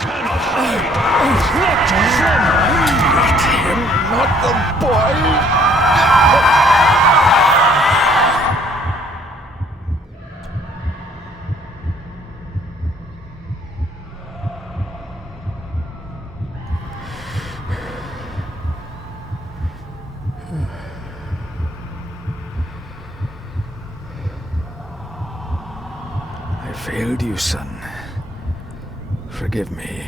cannot hide! What from me? Let him, not the boy! I failed you, son. Forgive me.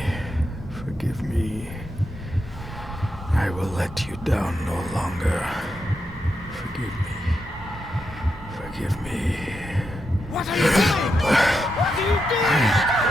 Forgive me. I will let you down no longer. Forgive me. Forgive me. What are you doing? What are you doing?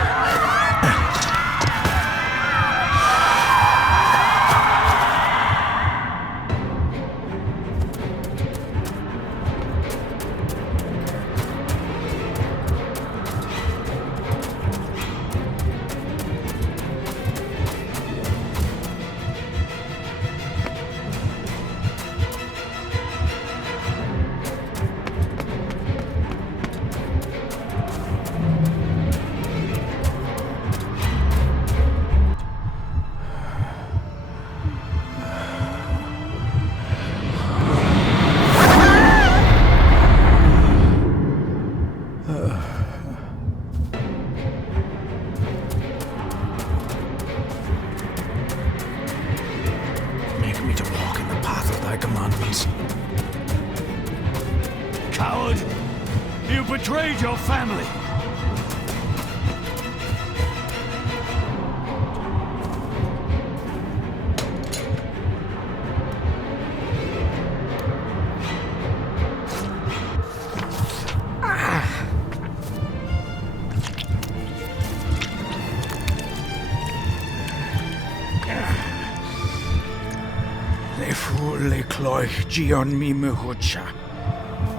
Coward! You betrayed your family! Le cloich gion mi muhucha.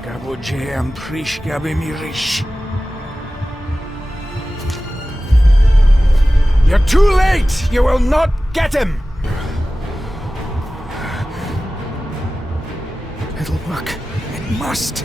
Gaboje am prish gabe mi rish. You're too late! You will not get him! It'll work. It must.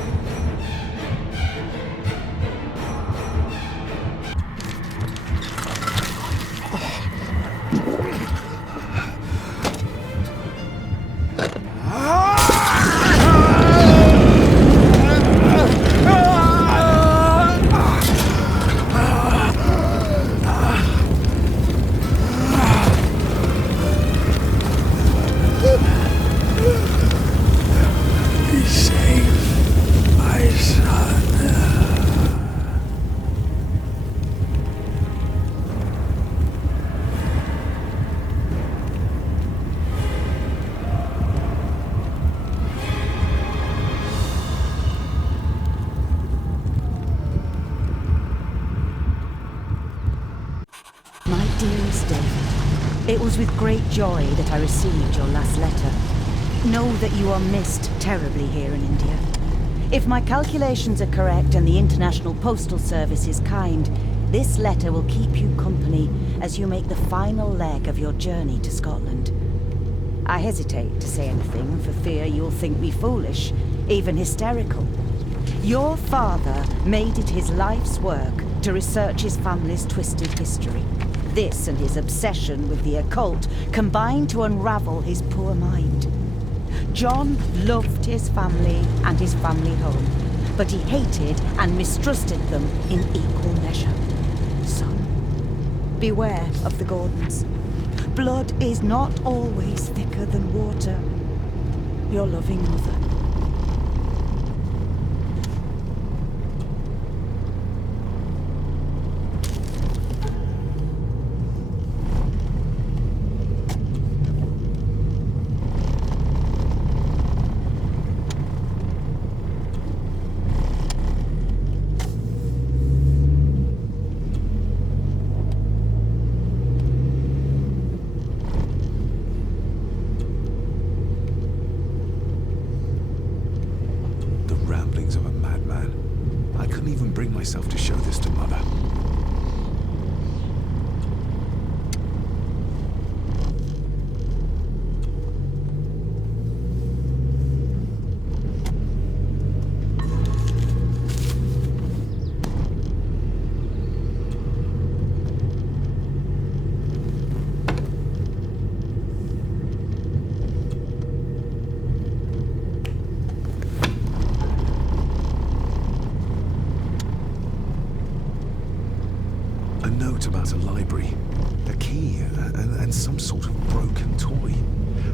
Dearest David, it was with great joy that I received your last letter. Know that you are missed terribly here in India. If my calculations are correct and the International Postal Service is kind, this letter will keep you company as you make the final leg of your journey to Scotland. I hesitate to say anything for fear you'll think me foolish, even hysterical. Your father made it his life's work to research his family's twisted history. This and his obsession with the occult combined to unravel his poor mind. John loved his family and his family home, but he hated and mistrusted them in equal measure. Son, beware of the Gordons. Blood is not always thicker than water. Your loving mother. Of a madman. I couldn't even bring myself to show this to Mother. A key and some sort of broken toy.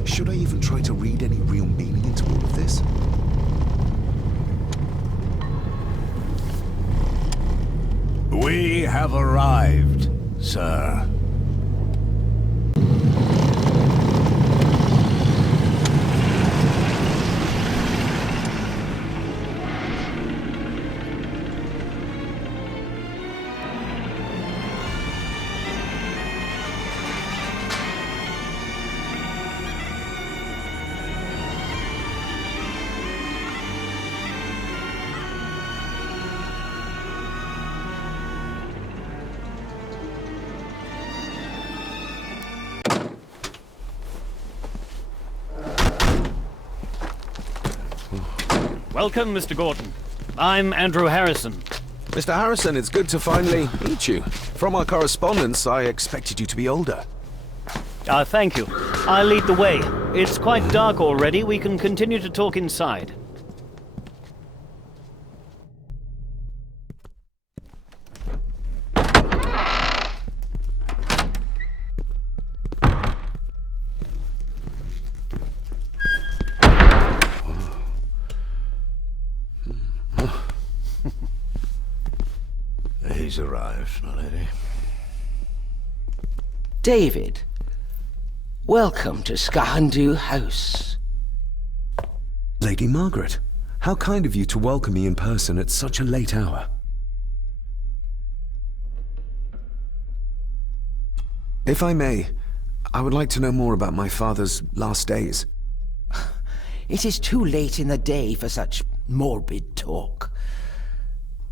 Should I even try to read any real meaning into all of this? We have arrived, sir. Welcome, Mr. Gordon. I'm Andrew Harrison. Mr. Harrison, it's good to finally meet you. From our correspondence, I expected you to be older. Thank you. I'll lead the way. It's quite dark already. We can continue to talk inside. He's arrived, my lady. David, welcome to Skahandu House. Lady Margaret, how kind of you to welcome me in person at such a late hour. If I may, I would like to know more about my father's last days. It is too late in the day for such morbid talk.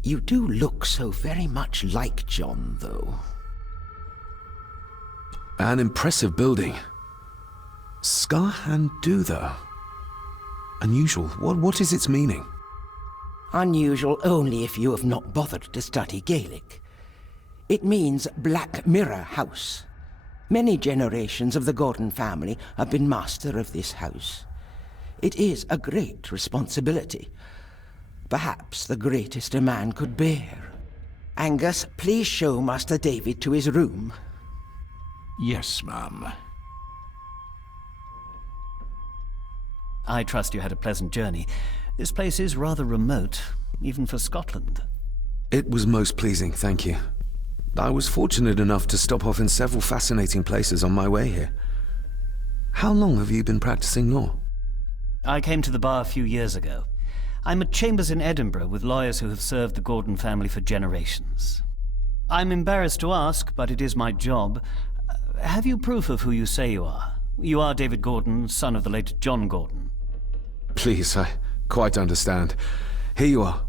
You do look so very much like John, though. An impressive building. Skahandu, though. Unusual. What is its meaning? Unusual only if you have not bothered to study Gaelic. It means Black Mirror House. Many generations of the Gordon family have been master of this house. It is a great responsibility. Perhaps the greatest a man could bear. Angus, please show Master David to his room. Yes, ma'am. I trust you had a pleasant journey. This place is rather remote, even for Scotland. It was most pleasing, thank you. I was fortunate enough to stop off in several fascinating places on my way here. How long have you been practicing law? I came to the bar a few years ago. I'm at chambers in Edinburgh with lawyers who have served the Gordon family for generations. I'm embarrassed to ask, but it is my job. Have you proof of who you say you are? You are David Gordon, son of the late John Gordon. Please, I quite understand. Here you are.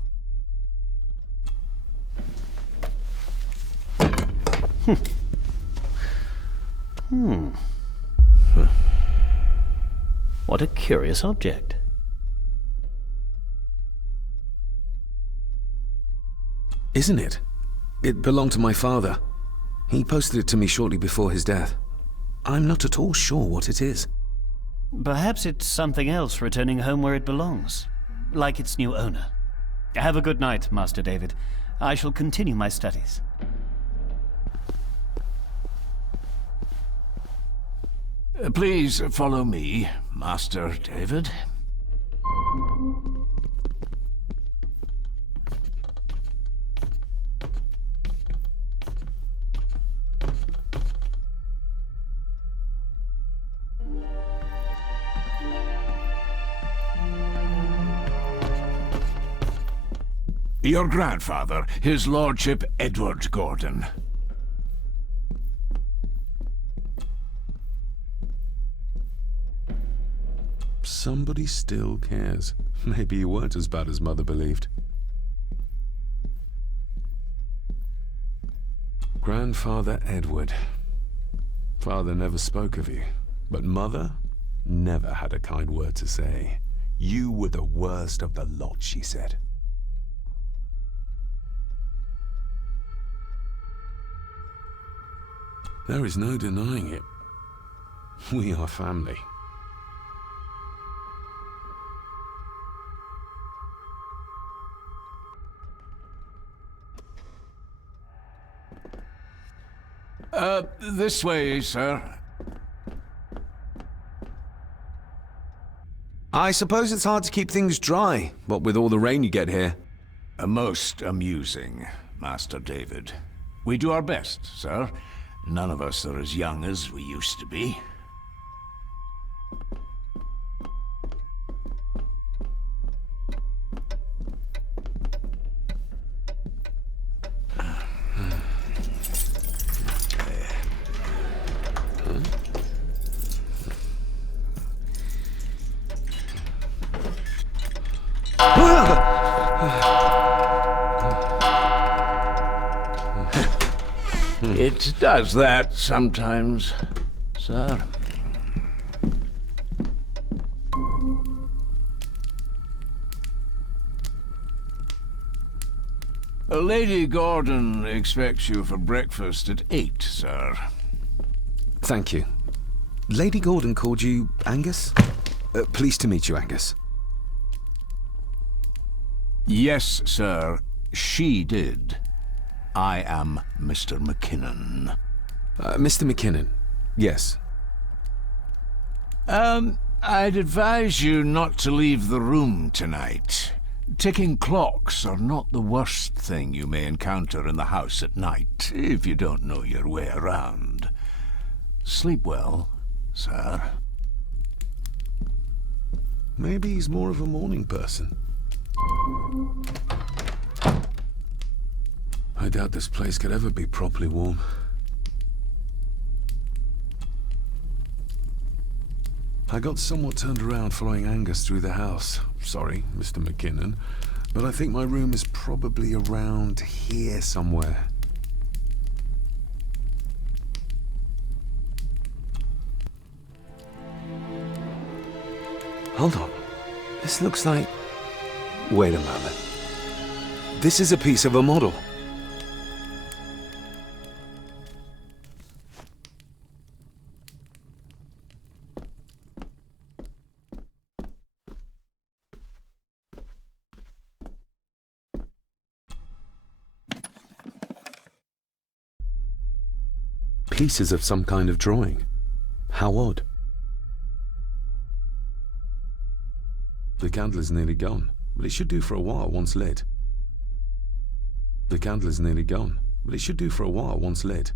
What a curious object. Isn't it? It belonged to my father. He posted it to me shortly before his death. I'm not at all sure what it is. Perhaps it's something else returning home where it belongs, like its new owner. Have a good night, Master David. I shall continue my studies. Please follow me, Master David. Your grandfather, his lordship Edward Gordon. Somebody still cares. Maybe you weren't as bad as Mother believed. Grandfather Edward. Father never spoke of you, but Mother never had a kind word to say. You were the worst of the lot, she said. There is no denying it. We are family. This way, sir. I suppose it's hard to keep things dry, what with all the rain you get here. Most amusing, Master David. We do our best, sir. None of us are as young as we used to be. It does that sometimes, sir. Lady Gordon expects you for breakfast at 8, sir. Thank you. Lady Gordon called you Angus? Pleased to meet you, Angus. Yes, sir. She did. I am Mr. McKinnon. Mr. McKinnon, yes. I'd advise you not to leave the room tonight. Ticking clocks are not the worst thing you may encounter in the house at night, if you don't know your way around. Sleep well, sir. Maybe he's more of a morning person. I doubt this place could ever be properly warm. I got somewhat turned around following Angus through the house. Sorry, Mr. McKinnon, but I think my room is probably around here somewhere. Hold on. This looks like... Wait a moment. This is a piece of a model. Pieces of some kind of drawing. How odd. The candle is nearly gone, but it should do for a while once lit. The candle is nearly gone, but it should do for a while once lit.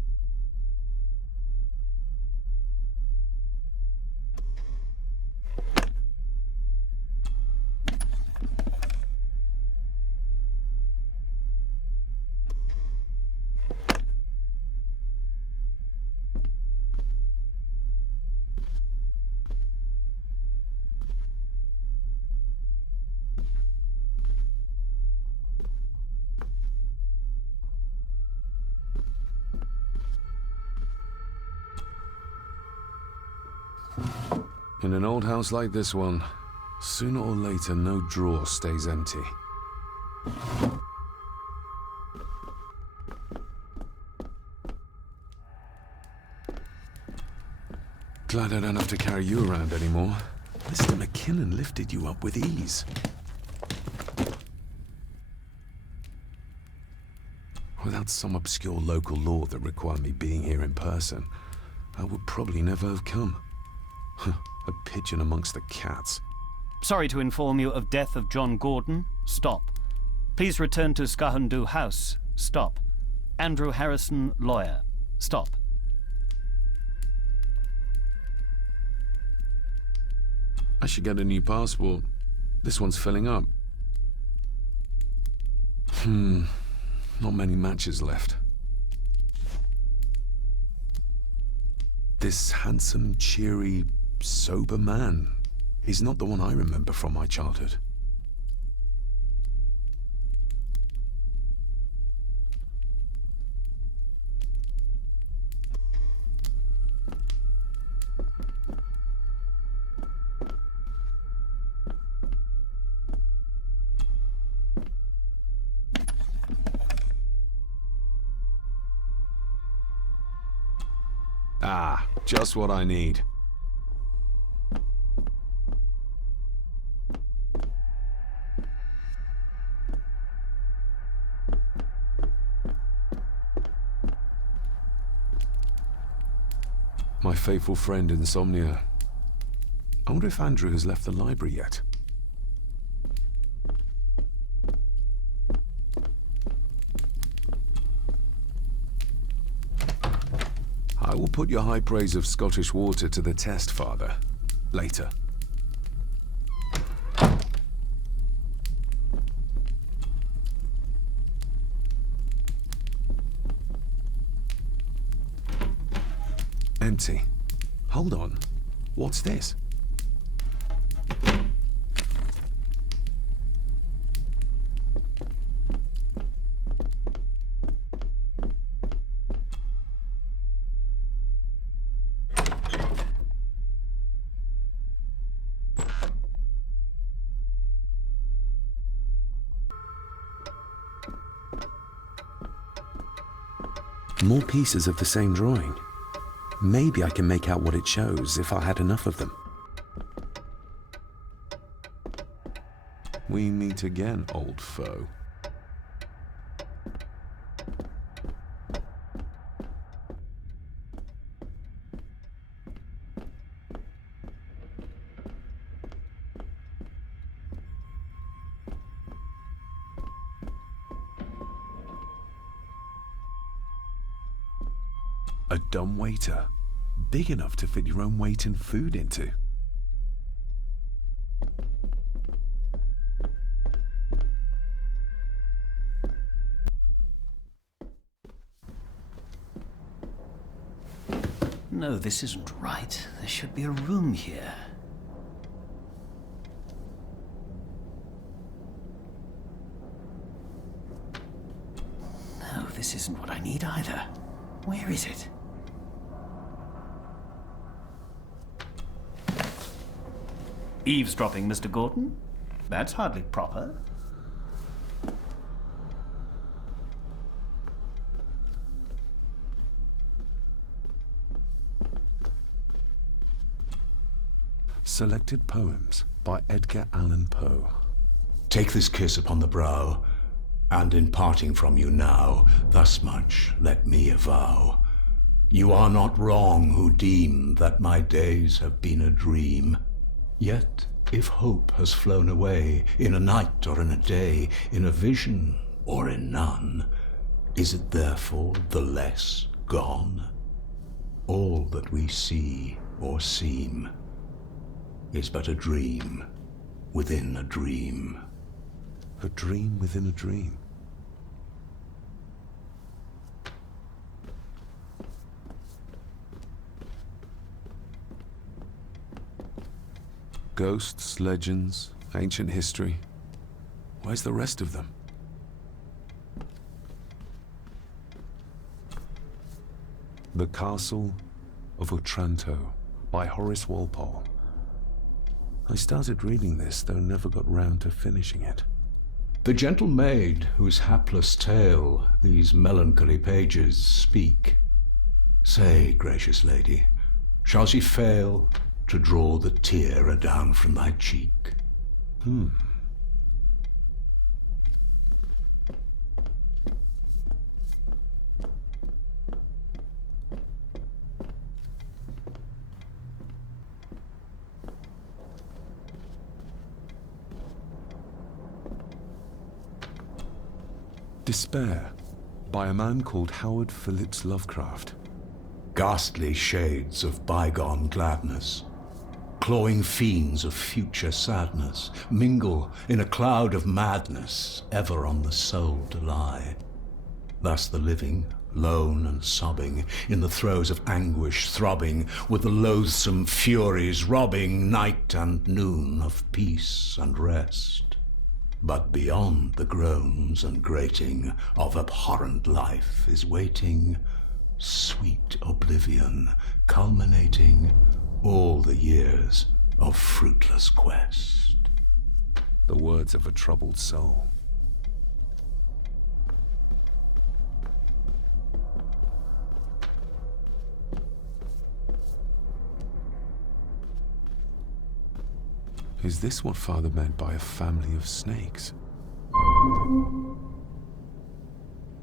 In an old house like this one, sooner or later no drawer stays empty. Glad I don't have to carry you around anymore. Mr. McKinnon lifted you up with ease. Without some obscure local law that required me being here in person, I would probably never have come. A pigeon amongst the cats. Sorry to inform you of death of John Gordon. Stop. Please return to Skahundu House. Stop. Andrew Harrison, lawyer. Stop. I should get a new passport. This one's filling up. Not many matches left. This handsome, cheery, sober man. He's not the one I remember from my childhood. Ah, just what I need. My faithful friend Insomnia. I wonder if Andrew has left the library yet. I will put your high praise of Scottish water to the test, Father. Later. Empty. Hold on. What's this? More pieces of the same drawing. Maybe I can make out what it shows if I had enough of them. We meet again, old foe. A dumb waiter, big enough to fit your own weight and food into. No, this isn't right. There should be a room here. No, this isn't what I need either. Where is it? Eavesdropping, Mr. Gordon? That's hardly proper. Selected Poems by Edgar Allan Poe. Take this kiss upon the brow, and in parting from you now, thus much let me avow. You are not wrong who deem that my days have been a dream. Yet, if hope has flown away, in a night or in a day, in a vision or in none, is it therefore the less gone? All that we see or seem is but a dream within a dream. A dream within a dream. Ghosts, legends, ancient history. Where's the rest of them? The Castle of Otranto by Horace Walpole. I started reading this, though never got round to finishing it. The gentle maid whose hapless tale these melancholy pages speak. Say, gracious lady, shall she fail to draw the tear adown from thy cheek? Despair by a man called Howard Phillips Lovecraft. Ghastly shades of bygone gladness, clawing fiends of future sadness, mingle in a cloud of madness, ever on the soul to lie. Thus the living, lone and sobbing, in the throes of anguish throbbing, with the loathsome furies robbing night and noon of peace and rest. But beyond the groans and grating of abhorrent life is waiting sweet oblivion, culminating all the years of fruitless quest. The words of a troubled soul. Is this what Father meant by a family of snakes?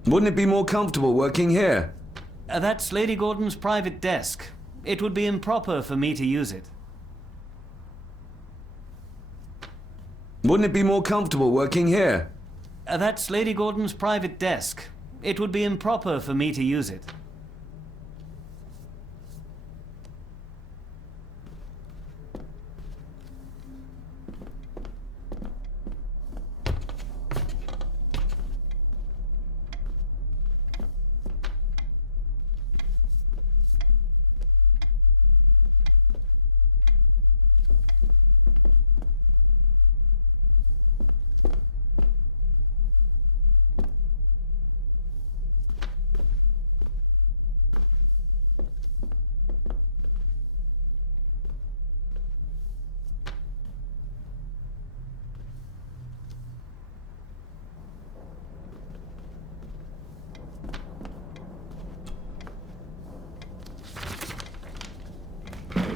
Wouldn't it be more comfortable working here? That's Lady Gordon's private desk. It would be improper for me to use it. Wouldn't it be more comfortable working here? That's Lady Gordon's private desk. It would be improper for me to use it.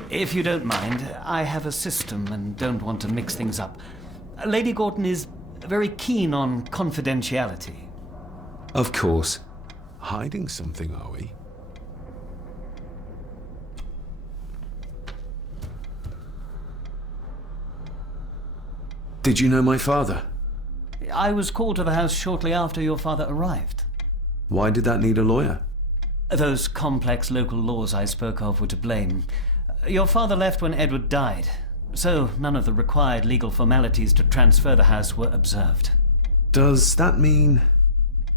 If you don't mind, I have a system and don't want to mix things up. Lady Gordon is very keen on confidentiality. Of course. Hiding something, are we? Did you know my father? I was called to the house shortly after your father arrived. Why did that need a lawyer? Those complex local laws I spoke of were to blame. Your father left when Edward died, so none of the required legal formalities to transfer the house were observed. Does that mean...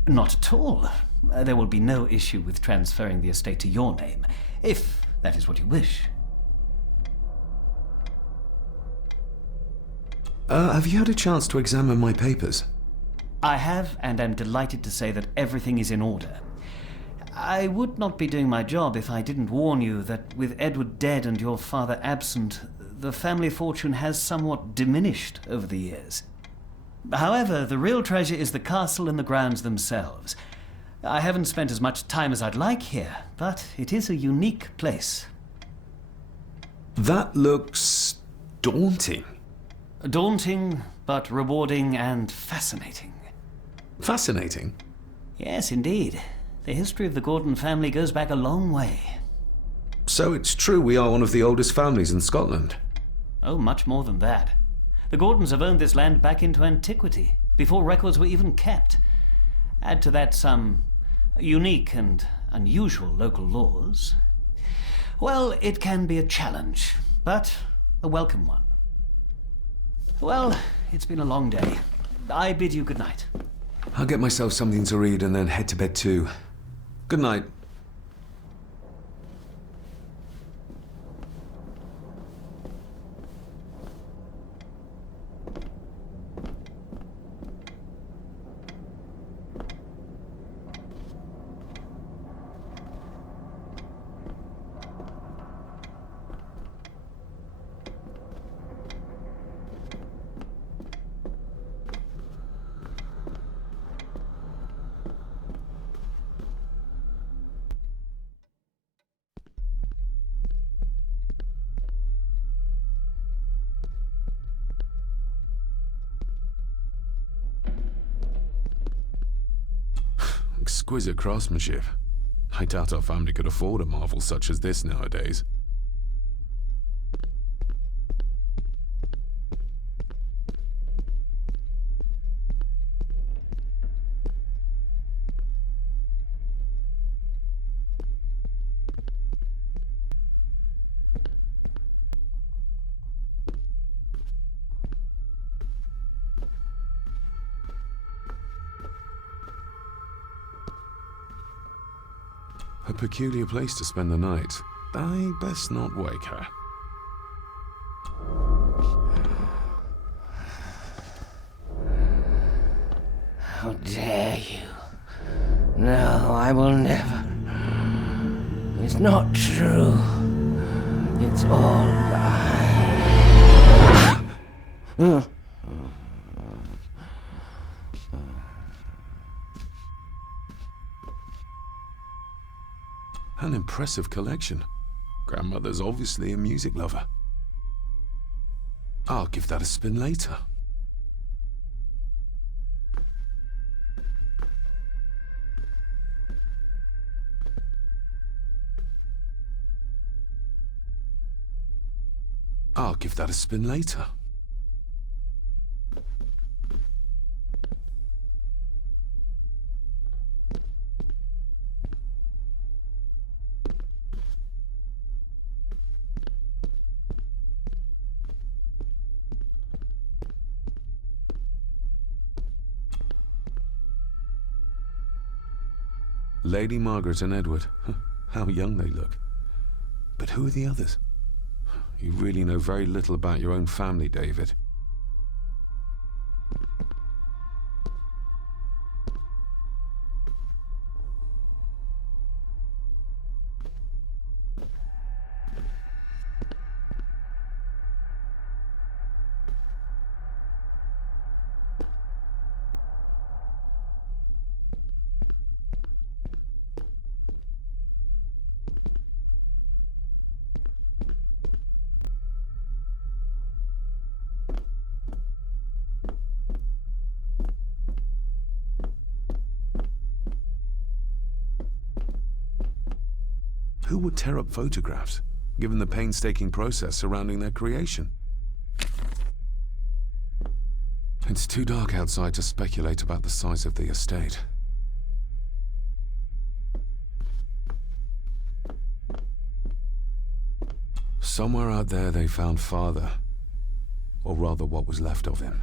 Not at all. There will be no issue with transferring the estate to your name, if that is what you wish. Have you had a chance to examine my papers? I have, and am delighted to say that everything is in order. I would not be doing my job if I didn't warn you that with Edward dead and your father absent, the family fortune has somewhat diminished over the years. However, the real treasure is the castle and the grounds themselves. I haven't spent as much time as I'd like here, but it is a unique place. That looks... daunting. Daunting, but rewarding and fascinating. Fascinating? Yes, indeed. The history of the Gordon family goes back a long way. So it's true we are one of the oldest families in Scotland? Oh, much more than that. The Gordons have owned this land back into antiquity, before records were even kept. Add to that some unique and unusual local laws. Well, it can be a challenge, but a welcome one. Well, it's been a long day. I bid you good night. I'll get myself something to read and then head to bed too. Good night. Exquisite craftsmanship. I doubt our family could afford a marvel such as this nowadays. A peculiar place to spend the night. I best not wake her. How dare you? No, I will never. It's not true. It's all lie. An impressive collection. Grandmother's obviously a music lover. I'll give that a spin later. I'll give that a spin later. Lady Margaret and Edward. How young they look. But who are the others? You really know very little about your own family, David. Who would tear up photographs, given the painstaking process surrounding their creation? It's too dark outside to speculate about the size of the estate. Somewhere out there they found Father, or rather what was left of him.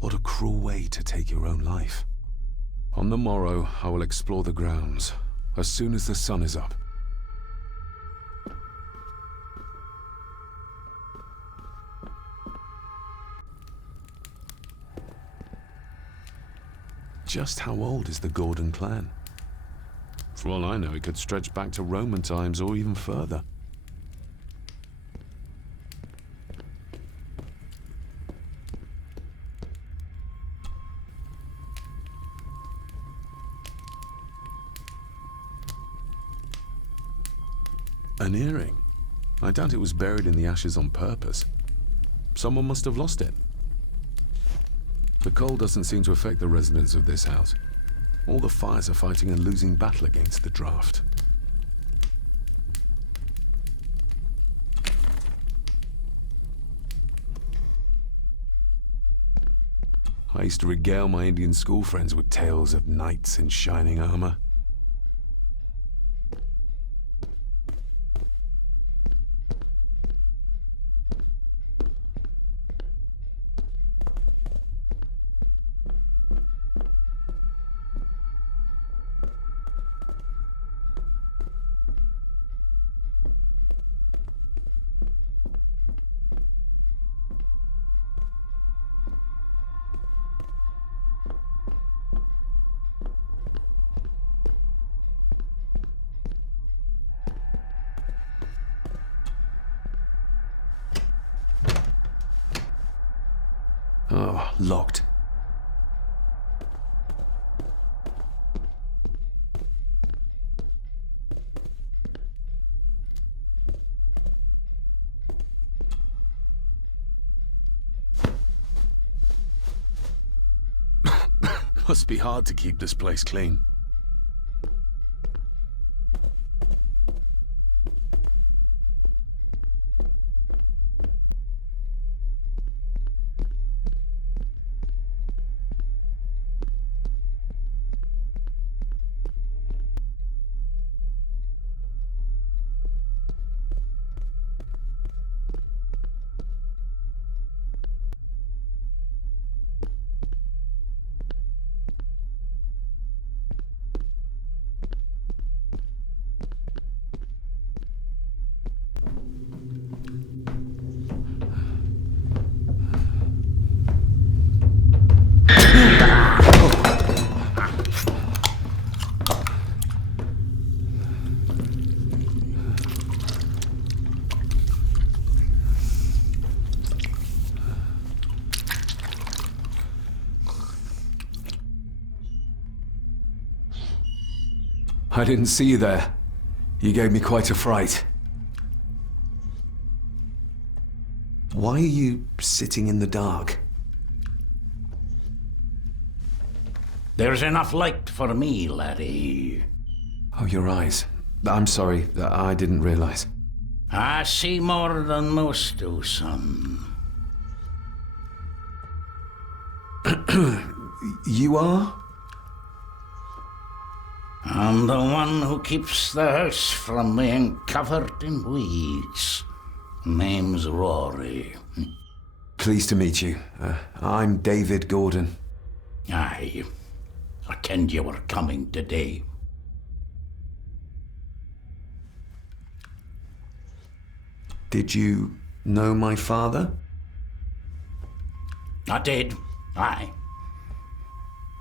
What a cruel way to take your own life. On the morrow, I will explore the grounds, as soon as the sun is up. Just how old is the Gordon clan? For all I know, it could stretch back to Roman times or even further. An earring? I doubt it was buried in the ashes on purpose. Someone must have lost it. The cold doesn't seem to affect the residents of this house. All the fires are fighting a losing battle against the draft. I used to regale my Indian school friends with tales of knights in shining armor. Oh, locked. Must be hard to keep this place clean. I didn't see you there. You gave me quite a fright. Why are you sitting in the dark? There's enough light for me, laddie. Oh, your eyes. I'm sorry, I didn't realize. I see more than most do, son. You are? I'm the one who keeps the house from being covered in weeds. Name's Rory. Pleased to meet you. I'm David Gordon. Aye. I kenned you were coming today. Did you know my father? I did. Aye.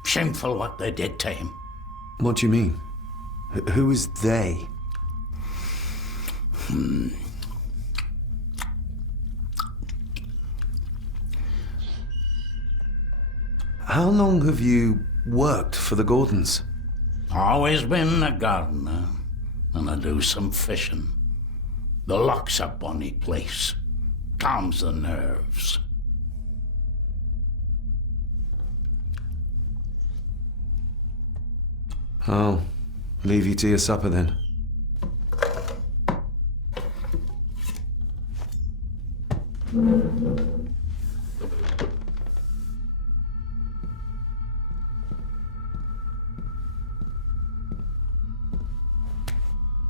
Shameful what they did to him. What do you mean? Who is they? How long have you worked for the Gordons? Always been a gardener, and I do some fishing. The loch's a bonny place. Calms the nerves. I'll leave you to your supper then.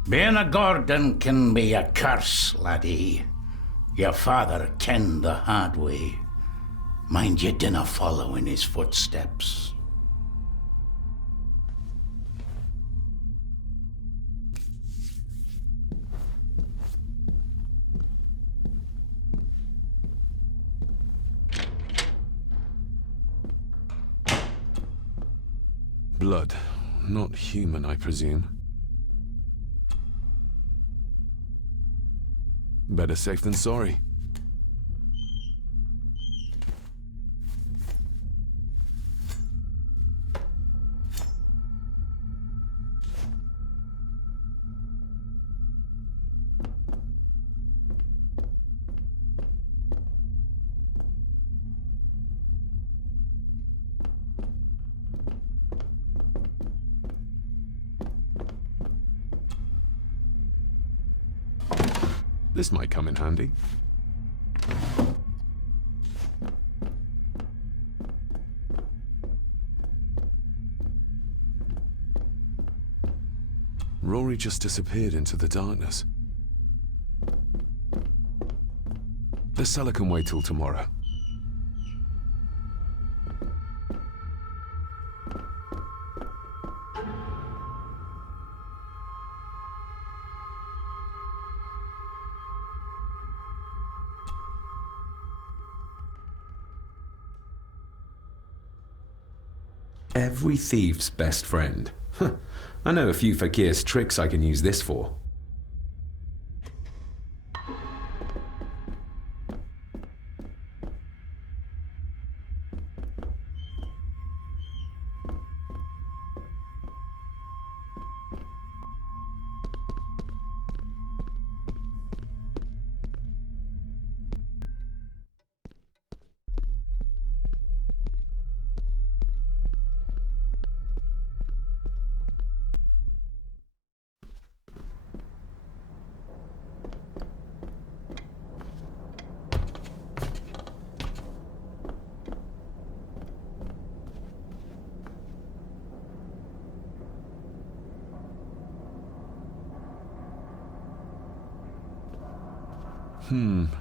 Being a Gordon can be a curse, laddie. Your father kenned the hard way. Mind you dinna follow in his footsteps. Blood. Not human, I presume. Better safe than sorry. This might come in handy. Rory just disappeared into the darkness. The cellar can wait till tomorrow. Every thief's best friend. I know a few fakir's tricks I can use this for.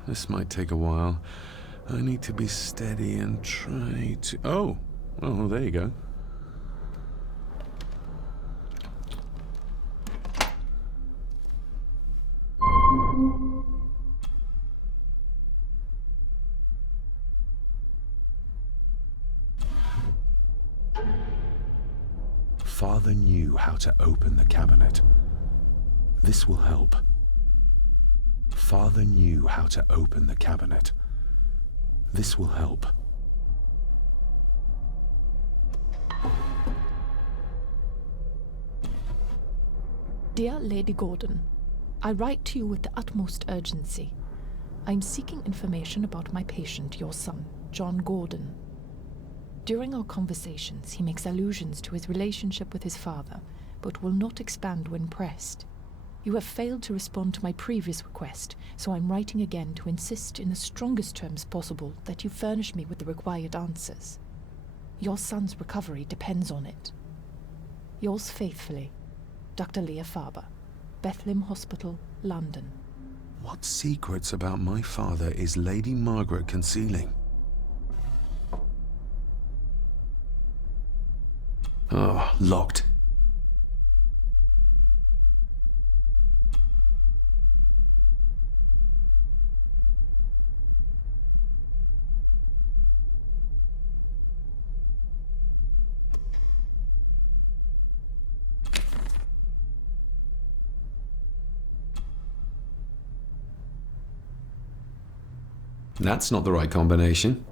This might take a while. I need to be steady and try to... Oh, there you go. Father knew how to open the cabinet. This will help. Father knew how to open the cabinet. This will help. Dear Lady Gordon, I write to you with the utmost urgency. I'm seeking information about my patient, your son, John Gordon. During our conversations, he makes allusions to his relationship with his father, but will not expand when pressed. You have failed to respond to my previous request, so I'm writing again to insist in the strongest terms possible that you furnish me with the required answers. Your son's recovery depends on it. Yours faithfully, Dr. Leah Faber, Bethlehem Hospital, London. What secrets about my father is Lady Margaret concealing? Oh, locked. That's not the right combination.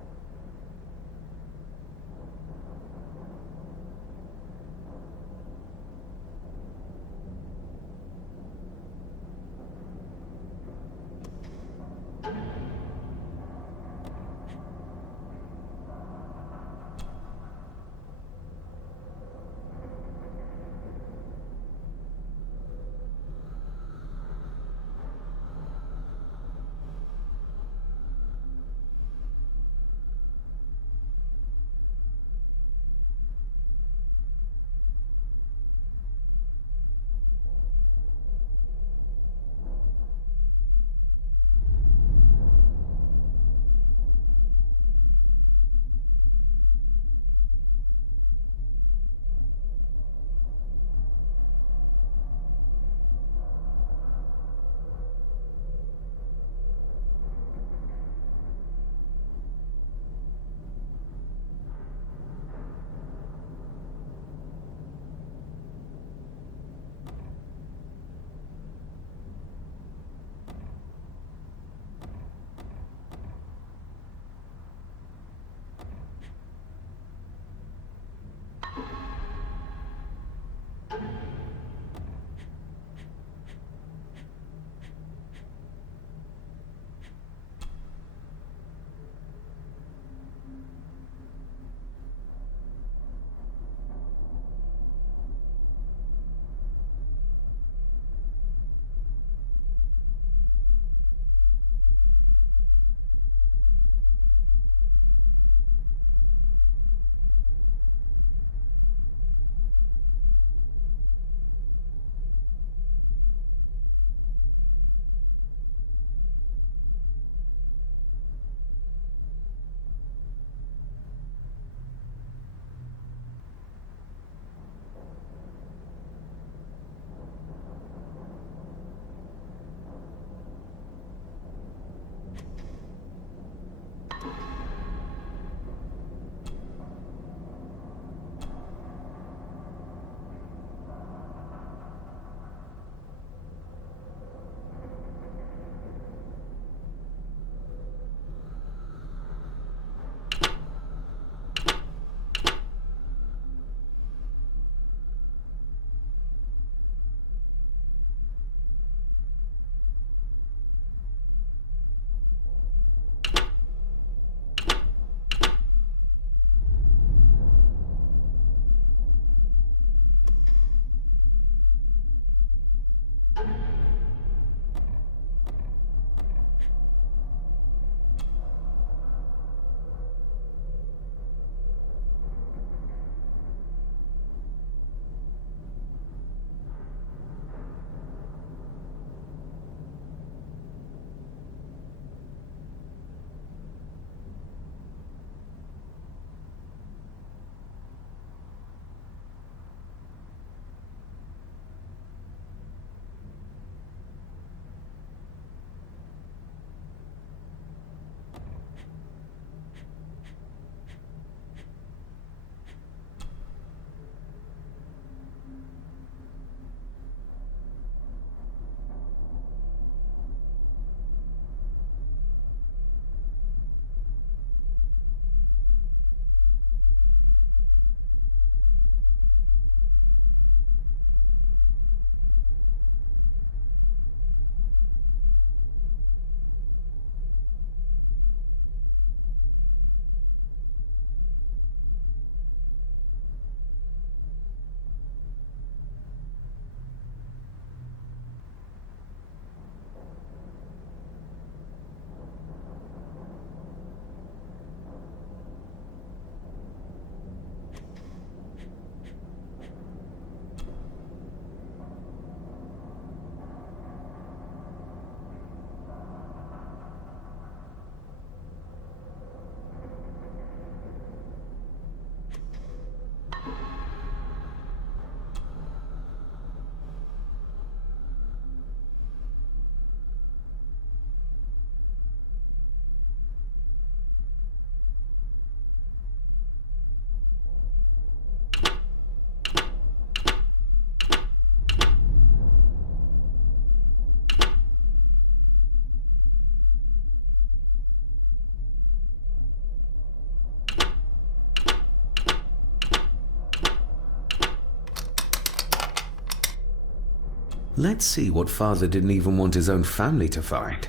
Let's see what Father didn't even want his own family to find.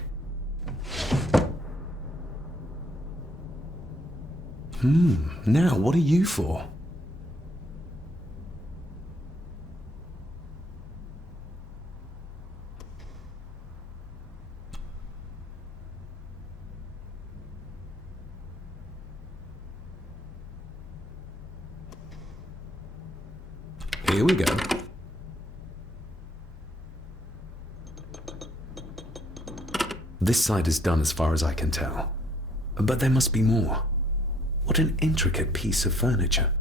Now what are you for? Here we go. This side is done as far as I can tell. But there must be more. What an intricate piece of furniture.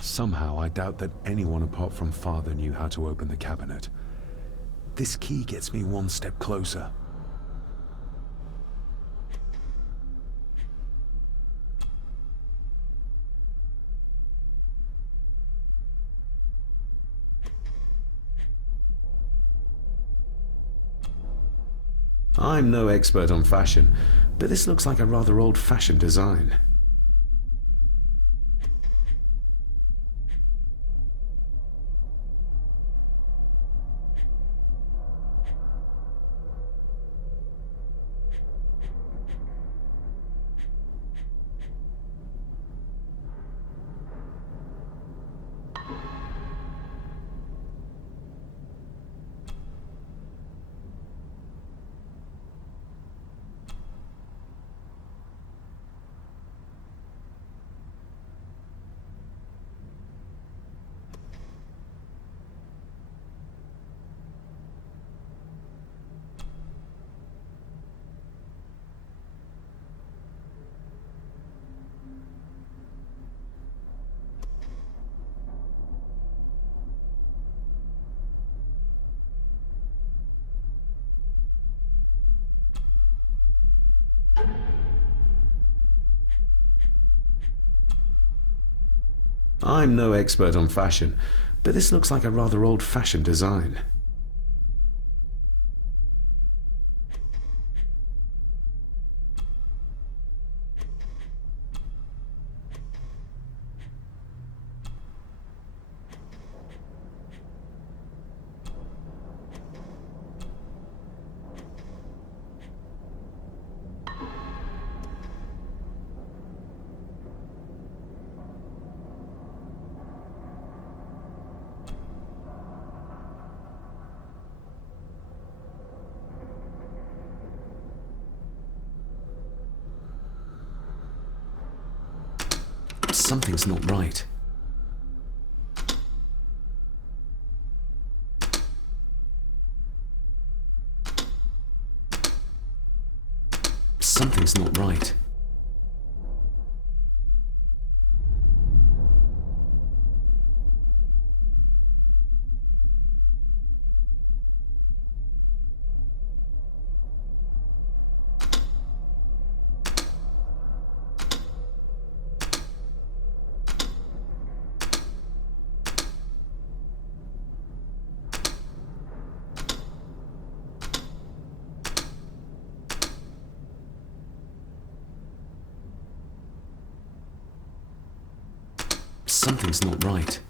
Somehow, I doubt that anyone apart from Father knew how to open the cabinet. This key gets me one step closer. I'm no expert on fashion, but this looks like a rather old-fashioned design. I'm no expert on fashion, but this looks like a rather old-fashioned design. Something's not right. Something's not right. Something's not right.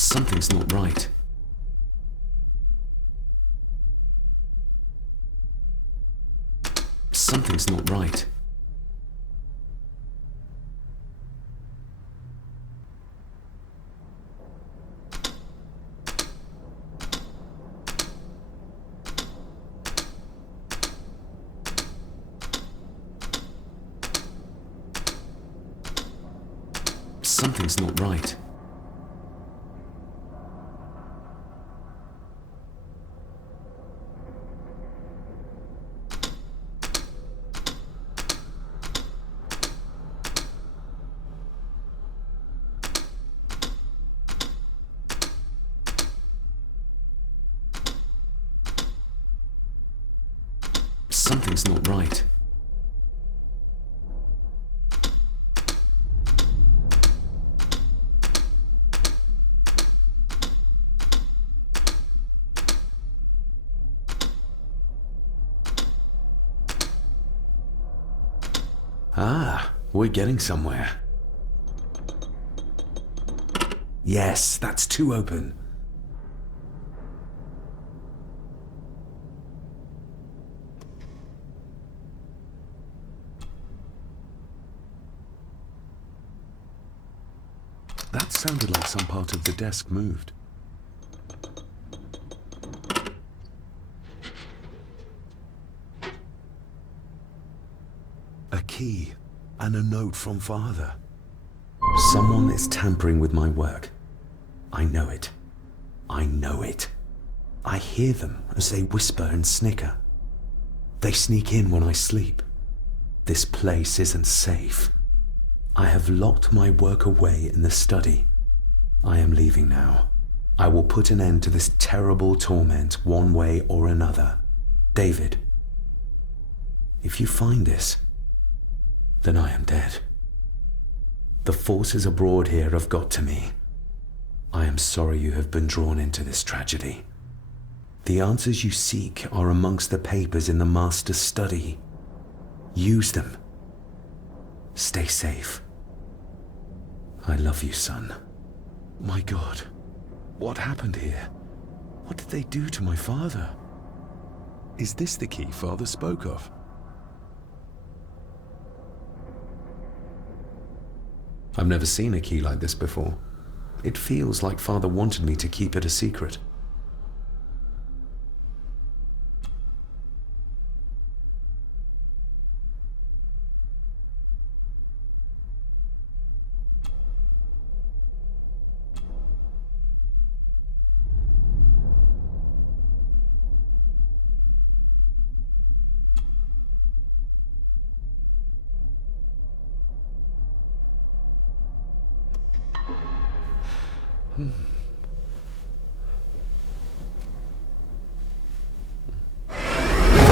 Something's not right. Something's not right. Something's not right. Something's not right. Ah, we're getting somewhere. Yes, that's two open. That sounded like some part of the desk moved. A key and a note from Father. Someone is tampering with my work. I know it. I know it. I hear them as they whisper and snicker. They sneak in when I sleep. This place isn't safe. I have locked my work away in the study. I am leaving now. I will put an end to this terrible torment one way or another. David, if you find this, then I am dead. The forces abroad here have got to me. I am sorry you have been drawn into this tragedy. The answers you seek are amongst the papers in the Master's study. Use them. Stay safe. I love you, son. My God, what happened here? What did they do to my father? Is this the key Father spoke of? I've never seen a key like this before. It feels like Father wanted me to keep it a secret.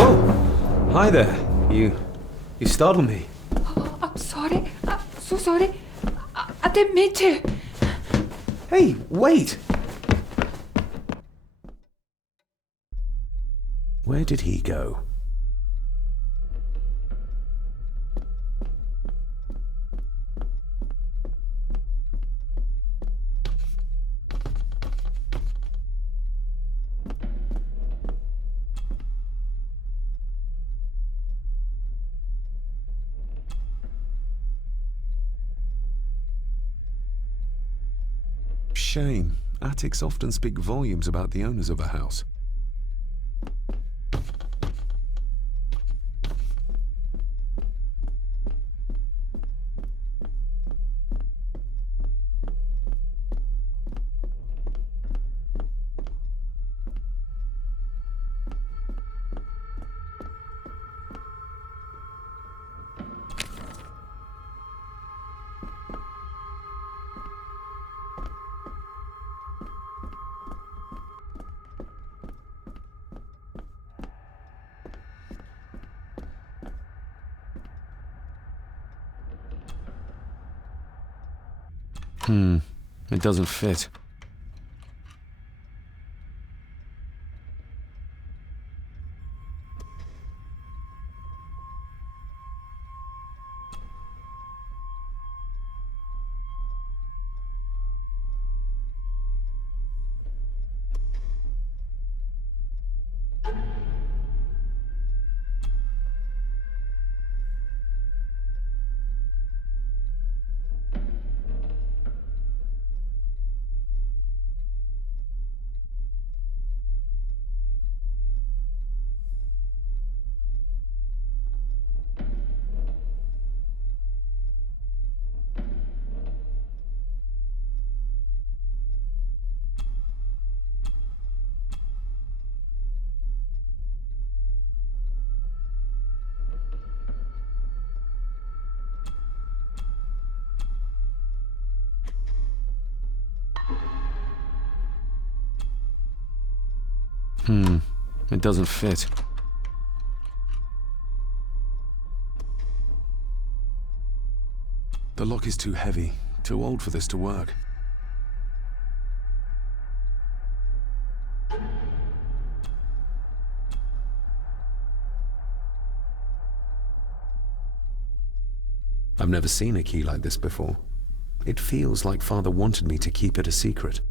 Oh! Hi there. You startled me. Oh, I'm sorry. I'm so sorry. I didn't mean to. Hey, wait! Where did he go? Shame. Attics often speak volumes about the owners of a house. It doesn't fit. It doesn't fit. The lock is too heavy, too old for this to work. I've never seen a key like this before. It feels like Father wanted me to keep it a secret.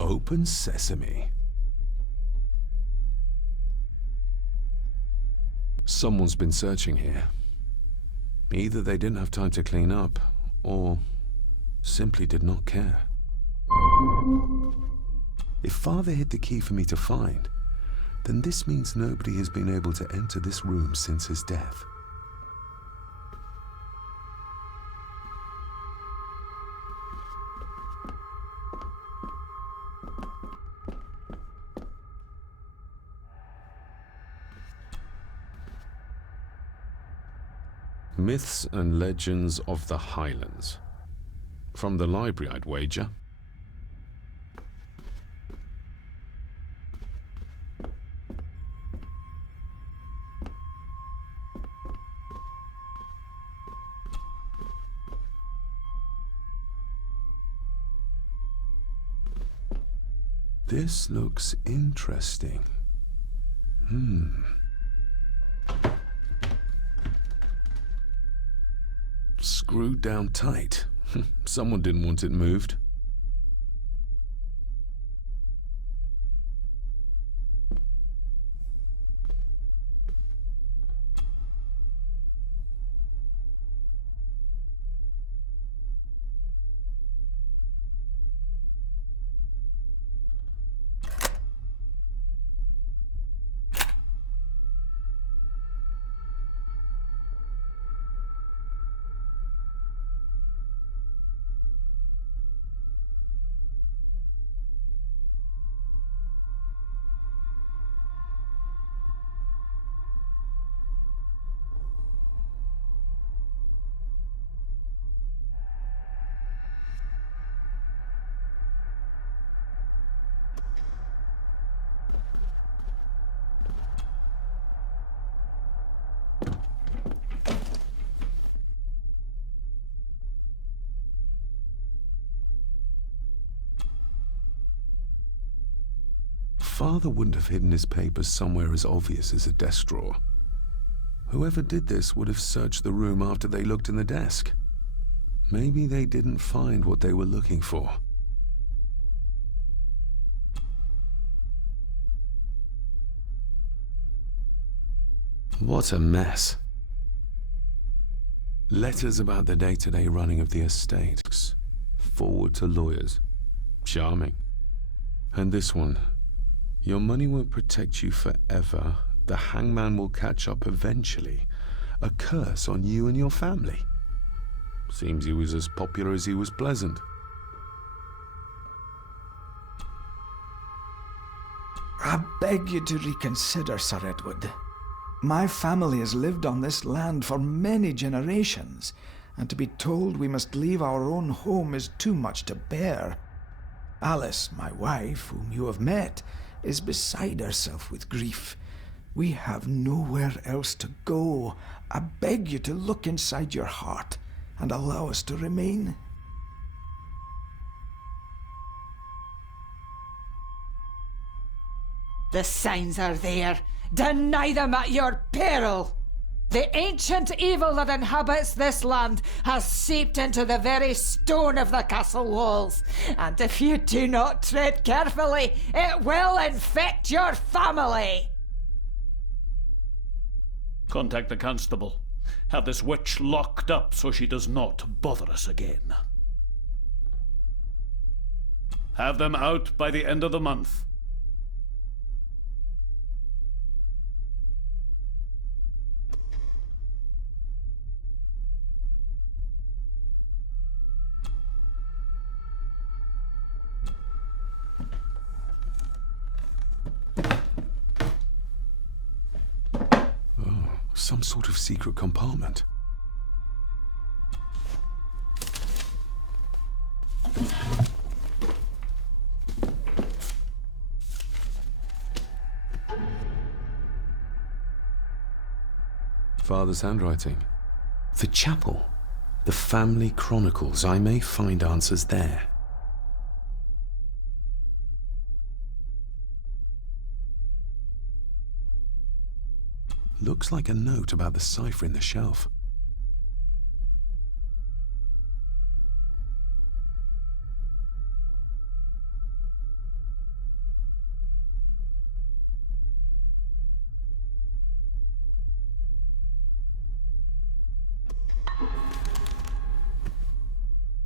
Open sesame. Someone's been searching here. Either they didn't have time to clean up, or simply did not care. If Father hid the key for me to find, then this means nobody has been able to enter this room since his death. Myths and Legends of the Highlands. From the library, I'd wager. This looks interesting. Screwed down tight. Someone didn't want it moved. Father wouldn't have hidden his papers somewhere as obvious as a desk drawer. Whoever did this would have searched the room after they looked in the desk. Maybe they didn't find what they were looking for. What a mess. Letters about the day-to-day running of the estate. Forward to lawyers. Charming. And this one. Your money won't protect you forever. The hangman will catch up eventually. A curse on you and your family. Seems he was as popular as he was pleasant. I beg you to reconsider, Sir Edward. My family has lived on this land for many generations, and to be told we must leave our own home is too much to bear. Alice, my wife, whom you have met, is beside herself with grief. We have nowhere else to go. I beg you to look inside your heart and allow us to remain. The signs are there. Deny them at your peril. The ancient evil that inhabits this land has seeped into the very stone of the castle walls, and if you do not tread carefully, it will infect your family. Contact the constable. Have this witch locked up so she does not bother us again. Have them out by the end of the month. Some sort of secret compartment. Father's handwriting. The chapel. The family chronicles. I may find answers there. Looks like a note about the cipher in the shelf.